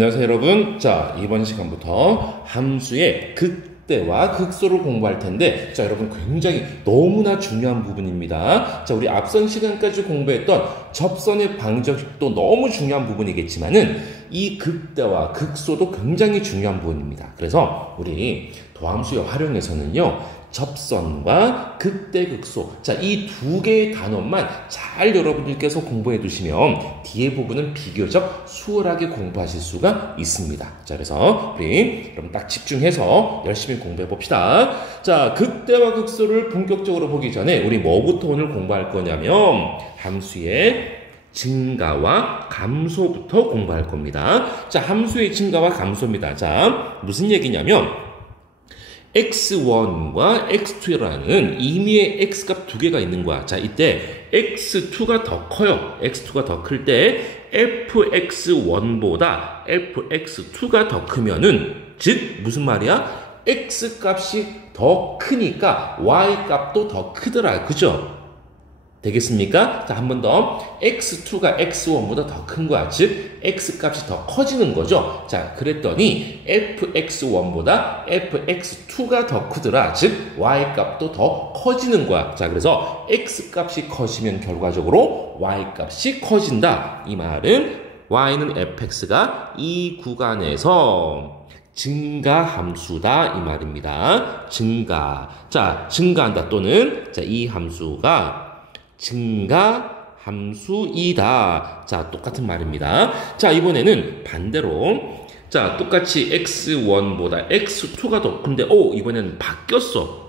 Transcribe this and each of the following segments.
안녕하세요 여러분. 자, 이번 시간부터 함수의 극대와 극소를 공부할 텐데, 자 여러분, 굉장히 너무나 중요한 부분입니다. 자, 우리 앞선 시간까지 공부했던 접선의 방정식도 너무 중요한 부분이겠지만은 이 극대와 극소도 굉장히 중요한 부분입니다. 그래서 우리 도함수의 활용에서는요, 접선과 극대, 극소, 자, 이 두 개의 단원만 잘 여러분들께서 공부해 두시면 뒤에 부분은 비교적 수월하게 공부하실 수가 있습니다. 자, 그래서 우리 여러분 딱 집중해서 열심히 공부해 봅시다. 자, 극대와 극소를 본격적으로 보기 전에 우리 뭐부터 오늘 공부할 거냐면 함수의 증가와 감소부터 공부할 겁니다. 자, 함수의 증가와 감소입니다. 자, 무슨 얘기냐면 x1과 x2라는 임의의 x값 두 개가 있는 거야. 자, 이때 x2가 더 커요. x2가 더 클 때 fx1보다 fx2가 더 크면은, 즉 무슨 말이야? x값이 더 크니까 y값도 더 크더라. 그죠? 되겠습니까? 자, 한 번 더. x2가 x1보다 더 큰 거야. 즉 x값이 더 커지는 거죠. 자, 그랬더니 fx1보다 fx2가 더 크더라. 즉 y값도 더 커지는 거야. 자, 그래서 x값이 커지면 결과적으로 y값이 커진다. 이 말은 y는 fx가 이 구간에서 증가함수다 이 말입니다. 증가. 자, 증가한다 또는 자, 이 함수가 증가 함수이다. 자, 똑같은 말입니다. 자, 이번에는 반대로, 자, 똑같이 x1보다 x2가 더 큰데, 이번에는 바뀌었어.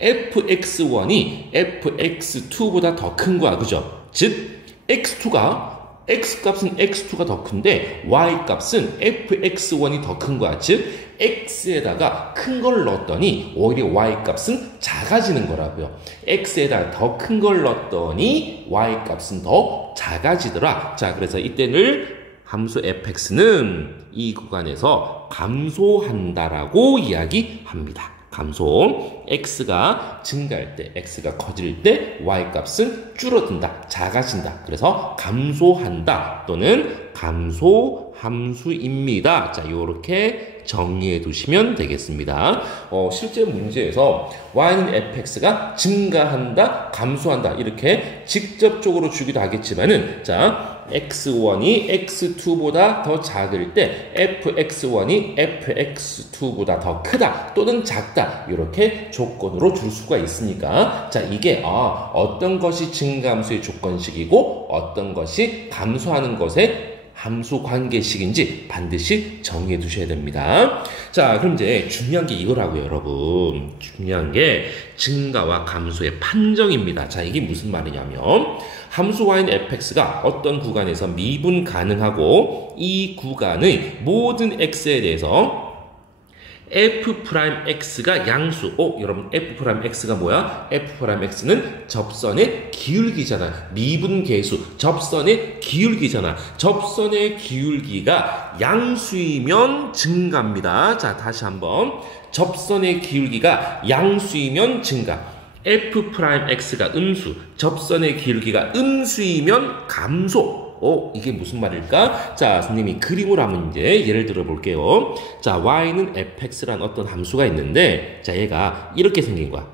fx1이 fx2보다 더 큰 거야. 그죠? 즉 x값은 x2가 더 큰데 y값은 fx1이 더 큰 거야. 즉 x에다가 큰 걸 넣었더니 오히려 y값은 작아지는 거라고요. x에다가 더 큰 걸 넣었더니 y값은 더 작아지더라. 자, 그래서 이때는 함수 fx는 이 구간에서 감소한다라고 이야기합니다. 감소. x가 증가할 때, x가 커질 때 y값은 줄어든다, 작아진다. 그래서 감소한다 또는 감소함수입니다. 자, 요렇게 정리해 두시면 되겠습니다. 실제 문제에서 y는 fx가 증가한다, 감소한다 이렇게 직접적으로 주기도 하겠지만은, 자, x1이 x2보다 더 작을 때 fx1이 fx2보다 더 크다 또는 작다 이렇게 조건으로 줄 수가 있으니까, 자, 이게 어떤 것이 증가함수의 조건식이고 어떤 것이 감소하는 것의 함수 관계식인지 반드시 정리해 두셔야 됩니다. 자, 그럼 이제 중요한 게 이거라고요, 여러분. 중요한 게 증가와 감소의 판정입니다. 자, 이게 무슨 말이냐면 함수 y는 fx가 어떤 구간에서 미분 가능하고 이 구간의 모든 x에 대해서 f'x가 양수. 여러분, f'x가 뭐야? f'x는 접선의 기울기잖아. 미분계수. 접선의 기울기잖아. 접선의 기울기가 양수이면 증가입니다. 자, 다시 한번. 접선의 기울기가 양수이면 증가. f'x가 음수. 접선의 기울기가 음수이면 감소. 이게 무슨 말일까? 자, 선생님이 그림으로 한번 이제 예를 들어 볼게요. 자, y는 fx란 어떤 함수가 있는데, 자, 얘가 이렇게 생긴 거야.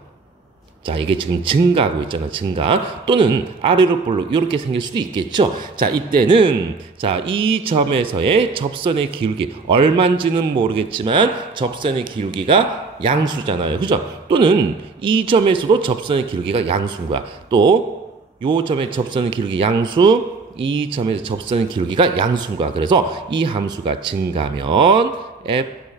자, 이게 지금 증가하고 있잖아, 증가. 또는 아래로 볼록 이렇게 생길 수도 있겠죠. 자, 이때는, 자, 이 점에서의 접선의 기울기, 얼마인지는 모르겠지만, 접선의 기울기가 양수잖아요. 그죠? 또는 이 점에서도 접선의 기울기가 양수인 거야. 또, 요 점의 접선의 기울기 양수, 이 점에서 접선의 기울기가 양수인 거야. 그래서 이 함수가 증가하면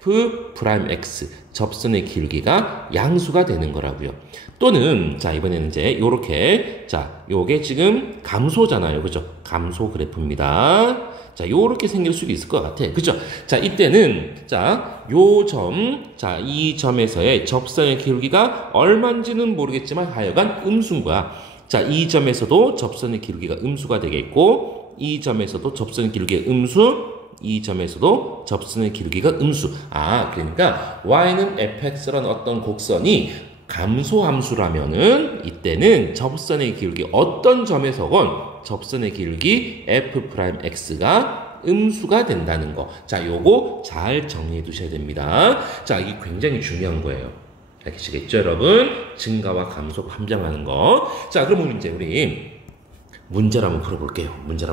f'x 접선의 기울기가 양수가 되는 거라고요. 또는 자, 이번에는 이제 요렇게, 자, 요게 지금 감소잖아요. 그죠? 감소 그래프입니다. 자, 요렇게 생길 수도 있을 것 같아. 그죠? 자, 이때는 자, 요 점, 자, 이 점에서의 접선의 기울기가 얼마인지는 모르겠지만 하여간 음수인 거야. 자, 이 점에서도 접선의 기울기가 음수가 되겠고, 이 점에서도 접선의 기울기가 음수, 이 점에서도 접선의 기울기가 음수. 그러니까 y는 fx라는 어떤 곡선이 감소함수라면은 이때는 접선의 기울기 어떤 점에서건 접선의 기울기 f'x가 음수가 된다는 거. 자, 요거 잘 정리해 두셔야 됩니다. 자, 이게 굉장히 중요한 거예요. 알겠시겠죠, 여러분? 증가와 감소 함정하는 거. 자, 그러면 이제 우리 문제를 한번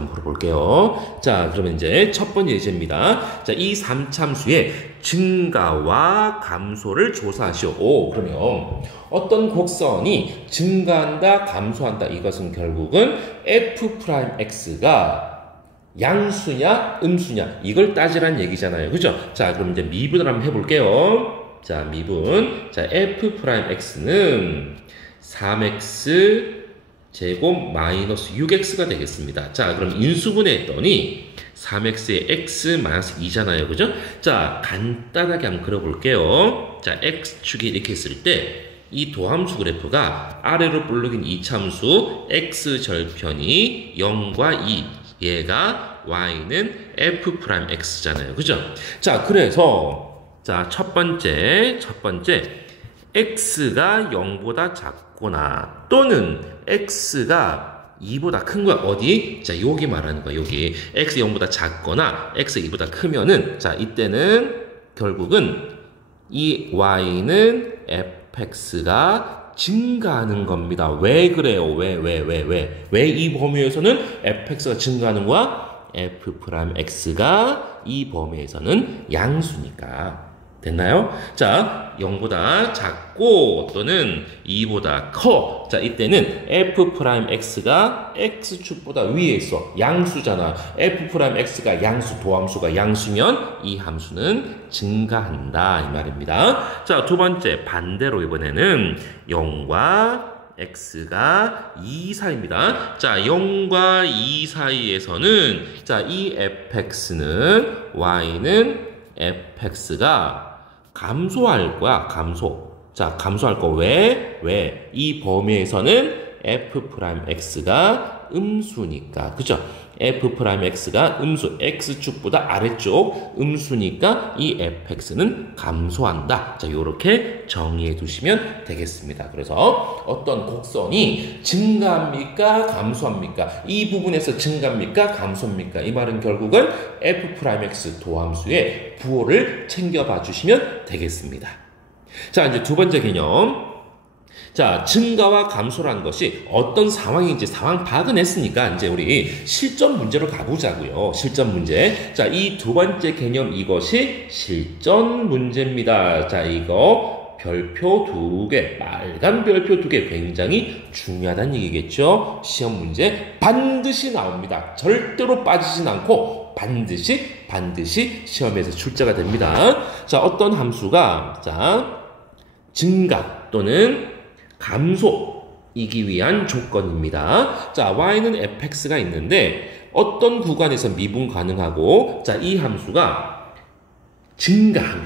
풀어볼게요. 자, 그러면 이제 첫 번째 예제입니다. 자, 이 3참수의 증가와 감소를 조사하시오. 오, 그러면 어떤 곡선이 증가한다, 감소한다. 이것은 결국은 f'x가 양수냐, 음수냐. 이걸 따지란 얘기잖아요. 그죠? 자, 그럼 이제 미분을 한번 해볼게요. 자, 미분. 자, f'x는 3x 제곱 마이너스 6x가 되겠습니다. 자, 그럼 인수분해 했더니 3x에 x 마이너스 2잖아요. 그죠? 자, 간단하게 한번 그려볼게요. 자, x축이 이렇게 했을 때 이 도함수 그래프가 아래로 볼록인 이참수 x 절편이 0과 2, 얘가 y는 f'x잖아요. 그죠? 자, 그래서 자, 첫 번째 x가 0보다 작거나 또는 x가 2보다 큰 거야. 어디? 자, 여기 말하는 거야. 여기 x 0보다 작거나 x 2보다 크면은 자, 이때는 결국은 이 y는 fx가 증가하는 겁니다. 왜 그래요? 왜 이 범위에서는 fx가 증가하는 거야? f'x가 이 범위에서는 양수니까. 됐나요? 자, 0보다 작고 또는 2보다 커. 자, 이때는 f'x가 x축보다 위에 있어. 양수잖아. f'x가 양수, 도함수가 양수면 이 함수는 증가한다. 이 말입니다. 자, 두 번째 반대로 이번에는 0과 x가 2 사이입니다. 자, 0과 2 사이에서는 자, 이 fx는 y는 fx가 감소할 거야, 감소. 자, 감소할 거. 왜? 이 범위에서는 f'x가 음수니까. 그죠? f'x가 음수, x축보다 아래쪽 음수니까 이 fx는 감소한다. 자, 요렇게 정리해 두시면 되겠습니다. 그래서 어떤 곡선이 증가합니까? 감소합니까? 이 부분에서 증가합니까? 감소합니까? 이 말은 결국은 f'x 도함수의 부호를 챙겨봐 주시면 되겠습니다. 자, 이제 두 번째 개념. 자, 증가와 감소라는 것이 어떤 상황인지 상황 파악은 했으니까 이제 우리 실전 문제로 가보자고요. 실전 문제. 자, 이 두 번째 개념 이것이 실전 문제입니다. 자, 이거 별표 2개, 빨간 별표 2개 굉장히 중요하다는 얘기겠죠. 시험 문제 반드시 나옵니다. 절대로 빠지진 않고 반드시 시험에서 출제가 됩니다. 자, 어떤 함수가 자, 증가 또는 감소이기 위한 조건입니다. 자, y는 fx가 있는데 어떤 구간에서 미분 가능하고 자, 이 함수가 증가하면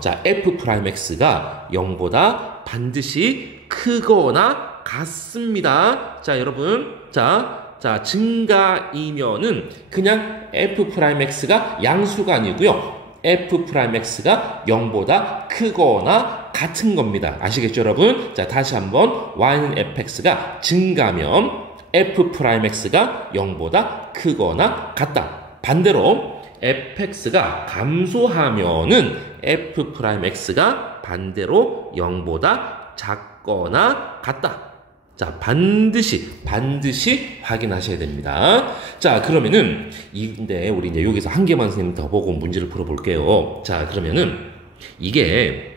자, f'x가 0보다 반드시 크거나 같습니다. 자, 여러분. 자, 증가이면은 그냥 f'x가 양수가 아니고요. f'x가 0보다 크거나 같은 겁니다. 아시겠죠, 여러분? 자, 다시 한번 y는 fx가 증가하면 f'x가 0보다 크거나 같다. 반대로 fx가 감소하면은 f'x가 반대로 0보다 작거나 같다. 자, 반드시 확인하셔야 됩니다. 자, 그러면은 근데 우리 이제 여기서 한 개만 선생님 더 보고 문제를 풀어볼게요. 자, 그러면은 이게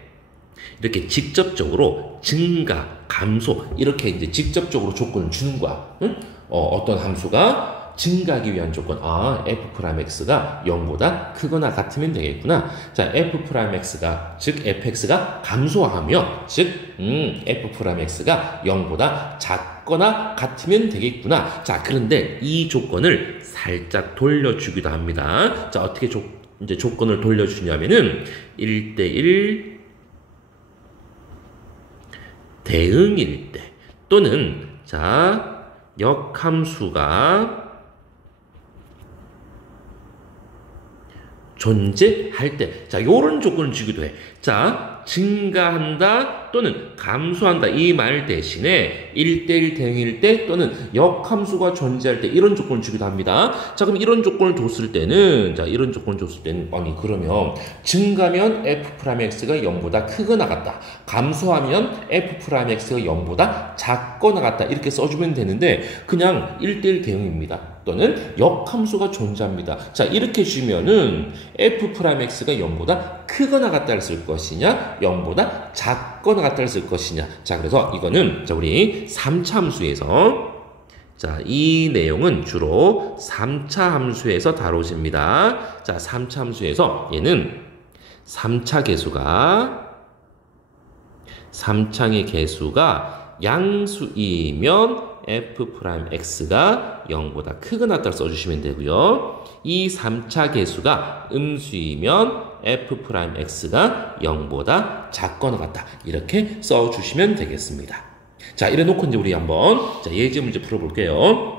이렇게 직접적으로 증가, 감소 이렇게 이제 직접적으로 조건을 주는 거야. 응? 어떤 함수가 증가하기 위한 조건. 아, f'x가 0보다 크거나 같으면 되겠구나. 자, f'x가 즉 fx가 감소하면 즉 f'x가 0보다 작거나 같으면 되겠구나. 자, 그런데 이 조건을 살짝 돌려주기도 합니다. 자, 어떻게 이제 조건을 돌려주냐면은 1대1 대응일 때 또는 자, 역함수가 존재할 때. 자, 요런 조건을 주기도 해. 자, 증가한다 또는 감소한다 이 말 대신에 1대1 대응일 때 또는 역함수가 존재할 때 이런 조건을 주기도 합니다. 자, 그럼 이런 조건을 줬을 때는 아니 그러면 증가면 f'x가 0보다 크거나 같다. 감소하면 f'x가 0보다 작거나 같다. 이렇게 써주면 되는데 그냥 1대1 대응입니다. 또는 역함수가 존재합니다. 자, 이렇게 주면은 f'x가 0보다 크거나 같다를 쓸 것이냐 0보다 작거나 같다를 쓸 것이냐. 자, 그래서 이거는 자, 우리 3차 함수에서 자, 이 내용은 주로 3차 함수에서 다뤄집니다. 자, 3차 함수에서 얘는 3차 개수가 양수이면 f'x가 0보다 크거나 같다를 써주시면 되고요. 이 3차 개수가 음수이면 f'x가 0보다 작거나 같다. 이렇게 써주시면 되겠습니다. 자, 이래 놓고 이제 우리 한번 자, 예제 문제 풀어볼게요.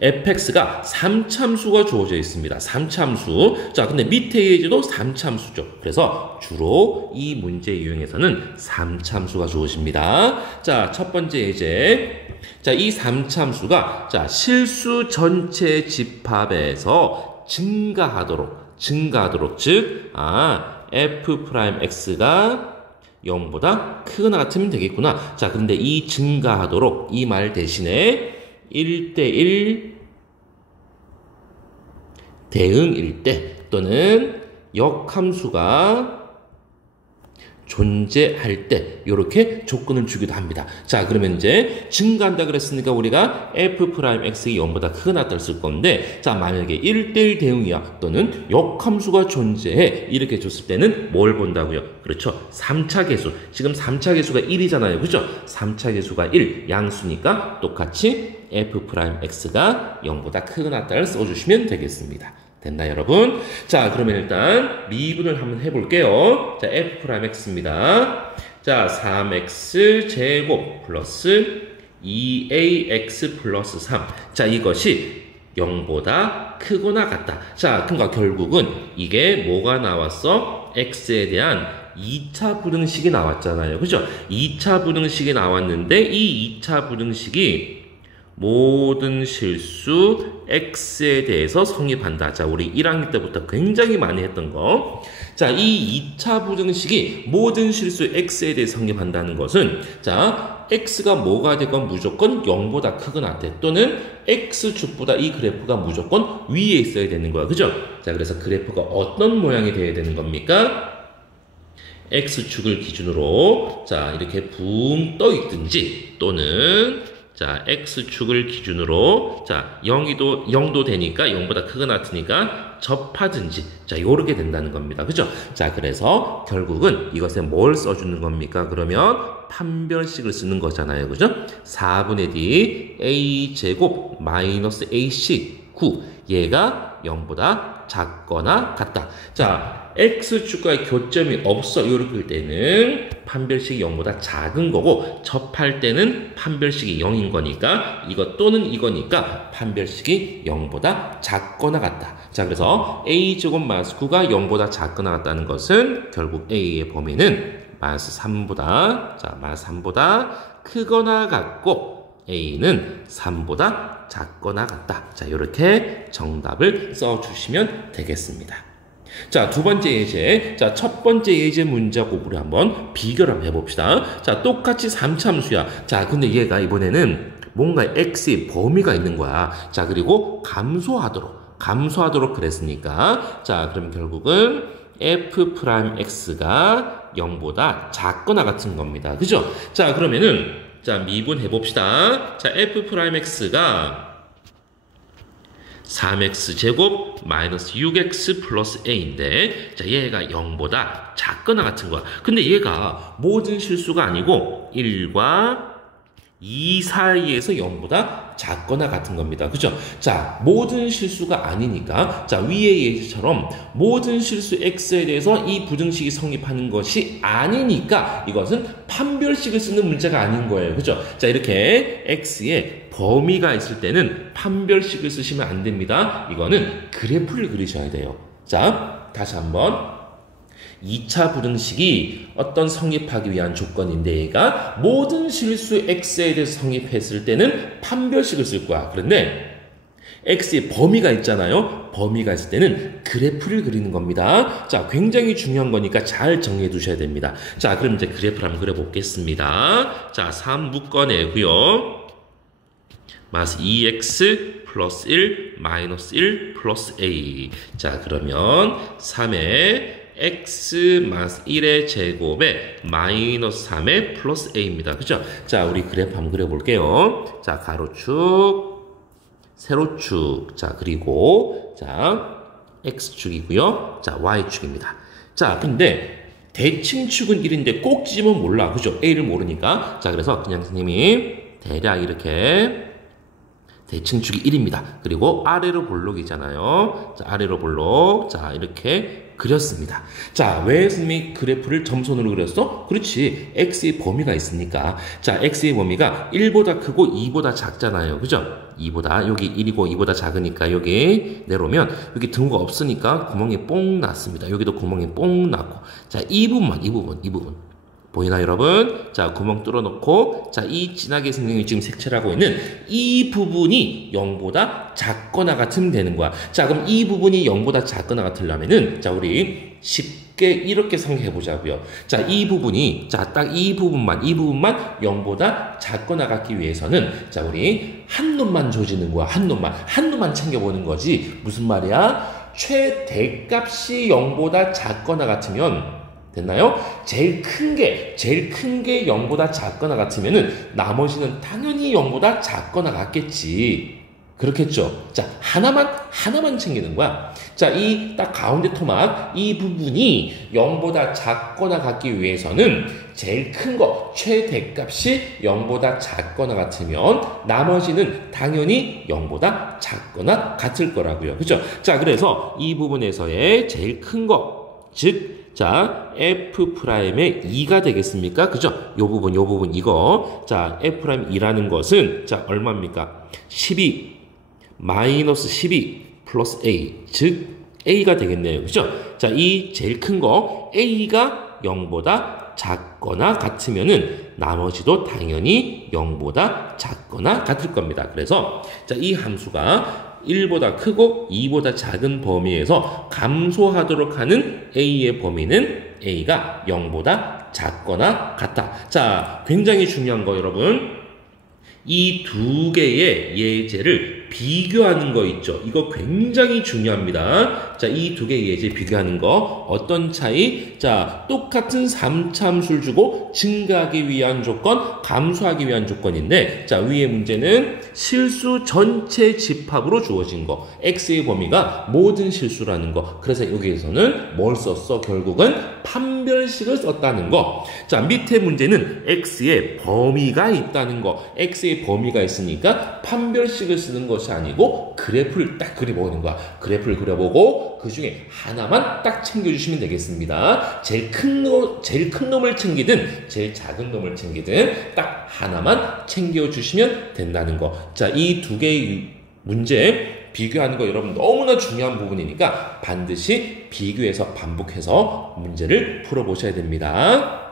fx가 3참수가 주어져 있습니다. 3참수. 자, 근데 밑에 예제도 3참수죠. 그래서 주로 이 문제 유형에서는 3참수가 주어집니다. 자, 첫 번째 예제. 자, 이 3참수가 자, 실수 전체 집합에서 증가하도록 즉 f'x가 0보다 크거나 같으면 되겠구나. 자, 근데 이 증가하도록 이 말 대신에 1대1 대응일 때 또는 역함수가 존재할 때 이렇게 조건을 주기도 합니다. 자, 그러면 이제 증가한다 그랬으니까 우리가 f'x가 0보다 크거나 같다를 쓸 건데 자, 만약에 1대1 대응이야 또는 역함수가 존재해 이렇게 줬을 때는 뭘 본다고요? 그렇죠. 3차 개수. 지금 3차 개수가 1이잖아요. 그죠? 3차 개수가 1 양수니까 똑같이 f'x가 0보다 크거나 같다를 써주시면 되겠습니다. 됐나 여러분? 자, 그러면 일단 미분을 한번 해볼게요. 자, f'x입니다. 자, 3x 제곱 플러스 2ax 플러스 3. 자, 이것이 0보다 크거나 같다. 자, 그러니까 결국은 이게 뭐가 나왔어? x에 대한 2차 부등식이 나왔잖아요. 그죠? 2차 부등식이 나왔는데 이 2차 부등식이 모든 실수 x에 대해서 성립한다. 자, 우리 1학년 때부터 굉장히 많이 했던 거. 자, 이 2차 부등식이 모든 실수 x에 대해 성립한다는 것은 자, x가 뭐가 되건 무조건 0보다 크거나 같아. 또는 x축보다 이 그래프가 무조건 위에 있어야 되는 거야. 그죠? 자, 그래서 그래프가 어떤 모양이 되어야 되는 겁니까? x축을 기준으로 자, 이렇게 붕 떠 있든지 또는 자, x축을 기준으로 자, 0도 되니까 0보다 크거나 같으니까 접하든지 자, 요렇게 된다는 겁니다. 그죠? 자, 그래서 결국은 이것에 뭘 써주는 겁니까? 그러면 판별식을 쓰는 거잖아요. 그죠? 4분의 d a제곱 마이너스 ac 9 얘가 0보다 작거나 같다. 자, x축과의 교점이 없어 이럴 때는 판별식이 0보다 작은 거고 접할 때는 판별식이 0인 거니까 이것 또는 이거니까 판별식이 0보다 작거나 같다. 자, 그래서 a제곱 마이너스 9가 0보다 작거나 같다는 것은 결국 a의 범위는 마이너스 3보다 크거나 같고 a는 3보다 작거나 같다. 자, 이렇게 정답을 써주시면 되겠습니다. 자, 두 번째 예제. 자, 첫 번째 예제 문제하고 우리 한번 비교를 한번 해봅시다. 자, 똑같이 3참수야. 자, 근데 얘가 이번에는 뭔가 x의 범위가 있는 거야. 자, 그리고 감소하도록 그랬으니까. 자, 그럼 결국은 f'x가 0보다 작거나 같은 겁니다. 그죠? 자, 그러면은 자, 미분해 봅시다. 자, f'x가 3x 제곱 마이너스 6x 플러스 a인데 자, 얘가 0보다 작거나 같은 거야. 근데 얘가 모든 실수가 아니고 1과 2 사이에서 0보다 작거나 같은 겁니다. 그죠? 자, 모든 실수가 아니니까 자, 위의 예제처럼 모든 실수 x에 대해서 이 부등식이 성립하는 것이 아니니까 이것은 판별식을 쓰는 문제가 아닌 거예요. 그죠? 자, 이렇게 x에 범위가 있을 때는 판별식을 쓰시면 안 됩니다. 이거는 그래프를 그리셔야 돼요. 자, 다시 한번. 2차 불응식이 어떤 성립하기 위한 조건인데 얘가 모든 실수 x에 대해서 성립했을 때는 판별식을 쓸 거야. 그런데 x의 범위가 있잖아요. 범위가 있을 때는 그래프를 그리는 겁니다. 자, 굉장히 중요한 거니까 잘 정리해 두셔야 됩니다. 자, 그럼 이제 그래프를 한번 그려보겠습니다. 자, 3 묶어내고요. 마이너스 2x 플러스 1 마이너스 1 플러스 a. 자, 그러면 3의 x 마이너스 1의 제곱에 마이너스 3의 플러스 a입니다. 그죠? 자, 우리 그래프 한번 그려볼게요. 자, 가로축, 세로축. 자, 그리고, 자, x축이고요. 자, y축입니다. 자, 근데 대칭축은 1인데 꼭지면 몰라. 그죠? a를 모르니까. 자, 그래서 그냥 선생님이 대략 이렇게 대칭축이 1입니다. 그리고 아래로 볼록이잖아요. 자, 아래로 볼록. 자, 이렇게 그렸습니다. 자, 왜 선생님이 그래프를 점선으로 그렸어? 그렇지. x의 범위가 있으니까. 자, x의 범위가 1보다 크고 2보다 작잖아요. 그죠? 2보다, 여기 1이고 2보다 작으니까 여기 내려오면 여기 등호가 없으니까 구멍이 뽕 났습니다. 여기도 구멍이 뽕 났고. 자, 이 부분. 보이나요, 여러분? 자, 구멍 뚫어놓고, 자, 이 진하게 선생님이 지금 색칠을 하고 있는 이 부분이 0보다 작거나 같으면 되는 거야. 자, 그럼 이 부분이 0보다 작거나 같으려면은, 자, 우리 쉽게 이렇게 생각해 보자고요. 자, 이 부분이, 자, 딱 이 부분만 0보다 작거나 같기 위해서는, 자, 우리 한 놈만 조지는 거야. 한 놈만 챙겨보는 거지. 무슨 말이야? 최대값이 0보다 작거나 같으면, 됐나요? 제일 큰 게 0보다 작거나 같으면은 나머지는 당연히 0보다 작거나 같겠지. 그렇겠죠? 자, 하나만 챙기는 거야. 자, 이 딱 가운데 토막, 이 부분이 0보다 작거나 같기 위해서는 제일 큰 거, 최대값이 0보다 작거나 같으면 나머지는 당연히 0보다 작거나 같을 거라고요. 그죠? 자, 그래서 이 부분에서의 제일 큰 거, 즉, 자, F'의 2가 되겠습니까? 그죠? 요 부분, 이거. 자, F'이라는 것은, 자, 얼마입니까? 12, 마이너스 12, 플러스 A. 즉, A가 되겠네요. 그죠? 자, 이 제일 큰 거, A가 0보다 작거나 같으면은 나머지도 당연히 0보다 작거나 같을 겁니다. 그래서, 자, 이 함수가 1보다 크고 2보다 작은 범위에서 감소하도록 하는 A의 범위는 A가 0보다 작거나 같다. 자, 굉장히 중요한 거 여러분. 이 두 개의 예제를 비교하는 거 있죠. 이거 굉장히 중요합니다. 자, 이 두 개의 예제 비교하는 거 어떤 차이? 자, 똑같은 3참수를 주고 증가하기 위한 조건, 감소하기 위한 조건인데, 자, 위의 문제는 실수 전체 집합으로 주어진 거. x의 범위가 모든 실수라는 거. 그래서 여기에서는 뭘 썼어? 결국은 판별식을 썼다는 거. 자, 밑에 문제는 x의 범위가 있다는 거. x의 범위가 있으니까 판별식을 쓰는 것이 아니고 그래프를 딱 그려보는 거야. 그래프를 그려보고 그 중에 하나만 딱 챙겨주시면 되겠습니다. 제일 큰 놈을 챙기든 제일 작은 놈을 챙기든 딱 하나만 챙겨주시면 된다는 거. 자, 이 두 개의 문제 비교하는 거 여러분 너무나 중요한 부분이니까 반드시 비교해서 반복해서 문제를 풀어보셔야 됩니다.